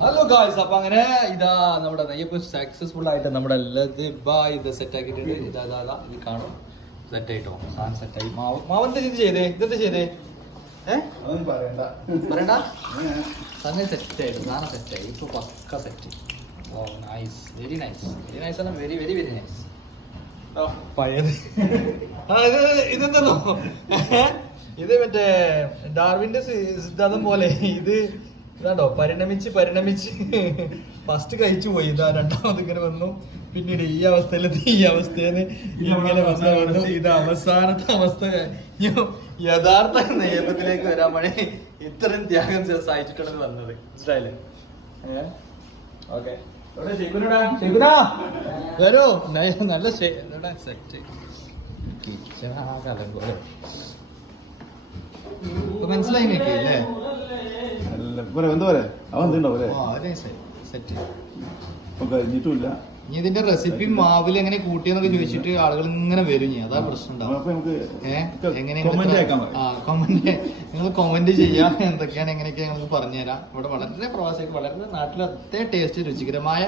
Hello guys അപ്പൊ അങ്ങനെ ഇതാ നമ്മുടെ നെയ്യപ്പം സക്സസ്ഫുൾ ആയിട്ട് നമ്മുടെ ഇത് സെറ്റ് ആക്കിയിട്ടുണ്ട്. ഇതാ ഇതാ ഇതാ. ഇത് കാണും. സെറ്റ് ആയിട്ടോ? സാധനം സെറ്റ് ആയി. മാവ് മാവന്ത ഇത് ചെയ്തേ? ഇതെന്താ ചെയ്തേ? ഏഹ് പറയണ്ട. പറയണ്ട. സംഗതി സെറ്റ് ആയിട്ട് സാധനം സെറ്റ് ആയി. ഇപ്പൊ പക്ക set oh nice very nice very nice അല്ല വെരി വെരി വെരി നൈസ് പഴയത്. ഇത് ഇതെന്തോ ഇത് മറ്റേ ഡാർവിന്റെ സിദ്ധാന്തം പോലെ. ഇത് ഇതാണ്ടോ? പരിണമിച്ച് പരിണമിച്ച്. ഫസ്റ്റ് കഴിച്ചു പോയി. ഇതാ രണ്ടാമത് ഇങ്ങനെ വന്നു. പിന്നീട് ഈ അവസ്ഥയിലെത്തി ഈ അവസ്ഥയിൽ ഇങ്ങനെ വന്നു. ഇത് അവസാനത്തെ അവസ്ഥ. യഥാർത്ഥ നിയമത്തിലേക്ക് വരാൻ വേണ്ടി ഇത്രയും ത്യാഗം ചെയ്ത് സഹിച്ചിട്ടാണ് വന്നത്. മനസ്സിലായില്ലേ? ഓക്കെ. വരൂ. നല്ല സെറ്റ് മനസ്സിലായി അല്ല, പോരെ, എന്താ പോരെ? അവൻ എന്തുണ്ടോ പോരെ ഇപ്പൊ കഴിഞ്ഞിട്ടുമില്ല. ഇനി ഇതിന്റെ റെസിപ്പി മാവിൽ എങ്ങനെ കൂട്ടിയെന്നൊക്കെ ചോദിച്ചിട്ട് ആളുകൾ ഇങ്ങനെ വരും ഇനി. അതാ പ്രശ്നം ഉണ്ടാവും നിങ്ങൾ കൊമന്റ് ചെയ്യാം. എന്തൊക്കെയാണ് എങ്ങനെയൊക്കെ ഞങ്ങൾക്ക് പറഞ്ഞുതരാം. ഇവിടെ വളരെ പ്രവാസിക്ക് വളരെ നാട്ടിലത്തെ ടേസ്റ്റ് രുചികരമായ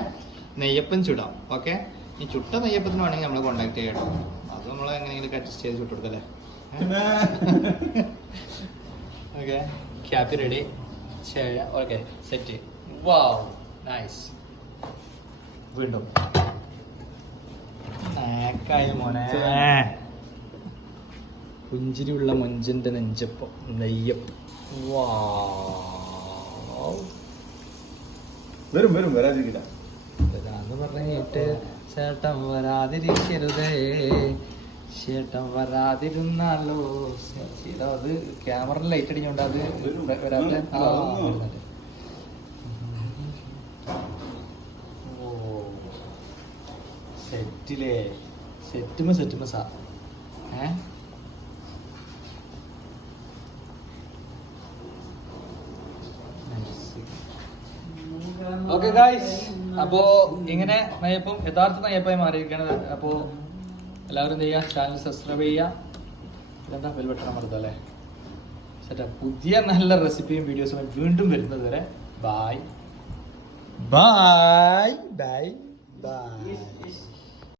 നെയ്യപ്പം ചുടാം. ഓക്കെ ഈ ചുട്ട നെയ്യപ്പത്തിന് വേണമെങ്കിൽ നമ്മളെ കോണ്ടാക്ട് ചെയ്യണം അത് നമ്മൾ എങ്ങനെയെങ്കിലും അഡ്ജസ്റ്റ് ചെയ്ത് ചുട്ടെടുക്കല്ലേ പിന്നെ okay ക്യാപ്പി ready okay set. Wow nice. വീണ്ടും. നാക്കായ മോനെ. പുഞ്ചിരിയുള്ള മൊഞ്ചിന്റെ നെഞ്ചപ്പം. നെയ്യപ്പം വാവ് വരും വരും വരാതിരിക്കില്ല. എന്ന് പറഞ്ഞിട്ട് ചേട്ടൻ വരാതിരിക്കരുതേ. ചേട്ടൻ വരാതിരുന്നാലോ? ചേട്ടാ അത് ക്യാമറ ലൈറ്റ് അടിഞ്ഞോണ്ട് അത് വരാതെ ആ, വരുന്നുണ്ട്. ഓ സെറ്റിലേ. സെറ്റുമ സെറ്റുമ സാ. ഏ? ഓക്കെ ഗായ്സ് അപ്പോ ഇങ്ങനെ നയപ്പം യഥാർത്ഥ നയപ്പായി മാറിയിരിക്കണത്. അപ്പോ എല്ലാവരും ചെയ്യുക? ചാനൽ സബ്സ്ക്രൈബ് ചെയ്യുക. എന്താ ബെൽ ബട്ടൺ അമർത്തുക അല്ലേ? സെറ്റാ പുതിയ നല്ല റെസിപ്പിയും വീഡിയോസും വീണ്ടും വരുന്നത് വരെ ബായ് ബായ് ബൈ ബൈ